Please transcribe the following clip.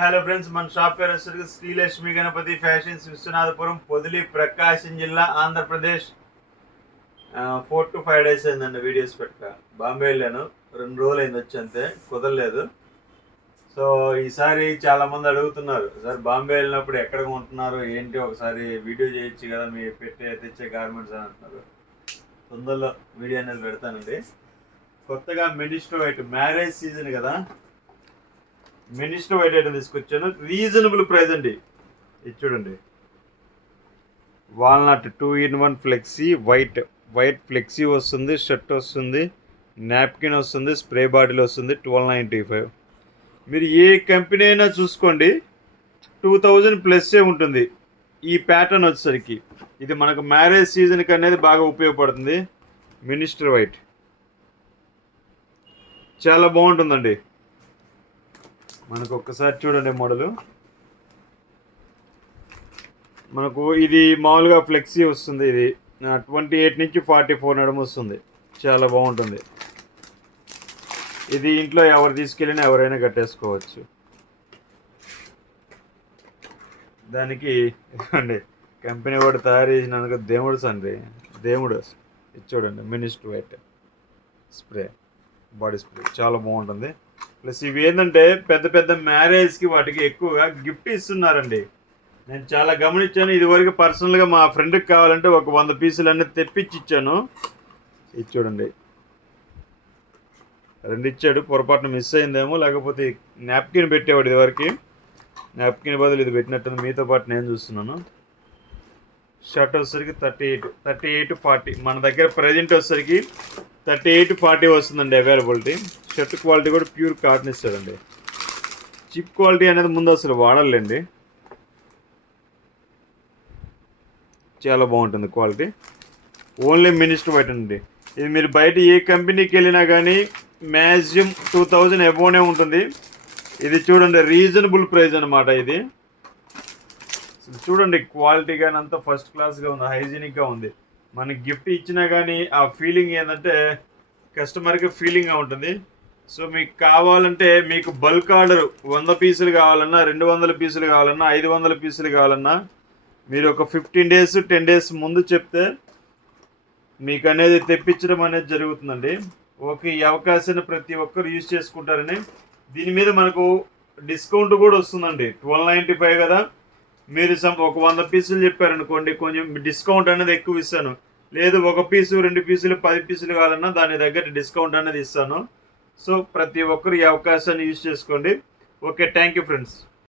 Hello friends, మన shop పేరు వచ్చేసరికి శ్రీలక్ష్మి గణపతి ఫ్యాషన్స్, విశ్వనాథపురం, పొదిలి, ప్రకాశం జిల్లా, ఆంధ్రప్రదేశ్. 4 to 5 days అయిందండి వీడియోస్ పెట్టక. బాంబే వెళ్ళాను, 2 రోజులు అయింది వచ్చి, అంతే కుదరలేదు. సో ఈసారి చాలామంది అడుగుతున్నారు, సార్ బాంబే వెళ్ళినప్పుడు ఎక్కడ కొంటున్నారు ఏంటి, ఒకసారి వీడియో చేయొచ్చు కదా మీ తెచ్చే గార్మెంట్స్ అని అంటున్నారు. తొందరలో వీడియో అనేది పెడతానండి. కొత్తగా మినిస్టర్ వైట్ మ్యారేజ్ సీజన్ కదా, మినిస్టర్ వైట్ ఐటమ్ తీసుకొచ్చాను. రీజనబుల్ ప్రైస్ అండి. ఇది చూడండి, walnut 2-in-1 flexi white flexi వస్తుంది, షర్ట్ వస్తుంది, నాప్కిన్ వస్తుంది, స్ప్రే బాటిల్ వస్తుంది. 1295. మీరు ఏ కంపెనీ అయినా చూసుకోండి, 2000+ ఉంటుంది ఈ ప్యాటర్న్ వచ్చేసరికి. ఇది మనకు మ్యారేజ్ సీజన్కి అనేది బాగా ఉపయోగపడుతుంది. మినిస్టర్ వైట్ చాలా బాగుంటుందండి. మనకు ఒక్కసారి చూడండి మోడలు. మనకు ఇది మామూలుగా ఫ్లెక్సీ వస్తుంది. ఇది 28 నుంచి 44 నడుము వస్తుంది. చాలా బాగుంటుంది. ఇది ఇంట్లో ఎవరు తీసుకెళ్ళినా ఎవరైనా కట్టేసుకోవచ్చు. దానికి ఇవ్వండి, కంపెనీ వాడు తయారు చేసినందుకు దేవుడు సండి, దేవుడు. ఇది చూడండి, minister white spray, body spray చాలా బాగుంటుంది. ప్లస్ ఇవి ఏంటంటే పెద్ద పెద్ద మ్యారేజ్కి వాటికి ఎక్కువగా గిఫ్ట్ ఇస్తున్నారండి. నేను చాలా గమనించాను. ఇదివరకు పర్సనల్గా మా ఫ్రెండ్కి కావాలంటే ఒక 100 పీసులు అన్నీ తెప్పించి ఇచ్చాను. ఇది చూడండి, 2 ఇచ్చాడు. పొరపాటున మిస్ అయిందేమో, లేకపోతే నాప్కిన్ పెట్టేవాడు ఇదివరకు. నాప్కిన్ బదులు ఇది పెట్టినట్టుంది. మీతో పాటు నేను చూస్తున్నాను. షర్ట్ వచ్చేసరికి 38-40. మన దగ్గర ప్రజెంట్ వచ్చేసరికి 38-40 వస్తుందండి అవైలబిలిటీ. షర్ట్ క్వాలిటీ కూడా ప్యూర్ కాటన్ ఇస్తాడండి. చిప్ క్వాలిటీ అనేది ముందు అసలు వాడాలండి, చాలా బాగుంటుంది క్వాలిటీ. ఓన్లీ మినిస్టర్ వైట్ అండి. ఇది మీరు బయట ఏ కంపెనీకి వెళ్ళినా కానీ మ్యాక్సిమం 2000 అబోనే ఉంటుంది. ఇది చూడండి, రీజనబుల్ ప్రైస్ అనమాట. ఇది చూడండి, క్వాలిటీ కానీ అంతా ఫస్ట్ క్లాస్గా ఉంది, హైజీనిక్గా ఉంది. మనకి గిఫ్ట్ ఇచ్చినా కానీ ఆ ఫీలింగ్ ఏంటంటే కస్టమర్కి ఫీలింగ్గా ఉంటుంది. సో మీకు కావాలంటే, మీకు బల్క్ ఆర్డర్ 100 పీసులు కావాలన్నా, 200 పీసులు కావాలన్నా, 500 పీసులు కావాలన్నా మీరు ఒక 15 days 10 days ముందు చెప్తే మీకు అనేది తెప్పించడం అనేది జరుగుతుందండి. ఓకే, ఈ అవకాశాన్ని ప్రతి ఒక్కరు యూజ్ చేసుకుంటారని. దీని మీద మనకు డిస్కౌంట్ కూడా వస్తుందండి. 1295 కదా, మీరు ఒక 100 పీసులు చెప్పారనుకోండి, కొంచెం డిస్కౌంట్ అనేది ఎక్కువ ఇస్తాను. లేదు, 1 పీసు 2 పీసులు 10 పీసులు కావాలన్నా దాని దగ్గర డిస్కౌంట్ అనేది ఇస్తాను. సో ప్రతి ఒక్కరు ఈ అవకాశాన్ని యూజ్ చేసుకోండి. Okay, thank you friends.